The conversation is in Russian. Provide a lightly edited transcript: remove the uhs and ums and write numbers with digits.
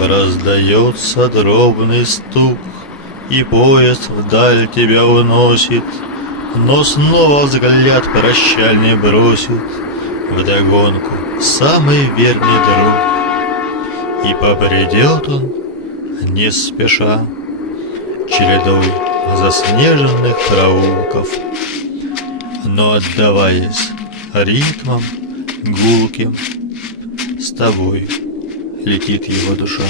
Раздается дробный стук, и поезд вдаль тебя уносит, но снова взгляд прощальный бросит вдогонку самый верный друг. И побредет он не спеша чередой заснеженных проулков, но отдаваясь ритмом гулким, с тобой летит его душа.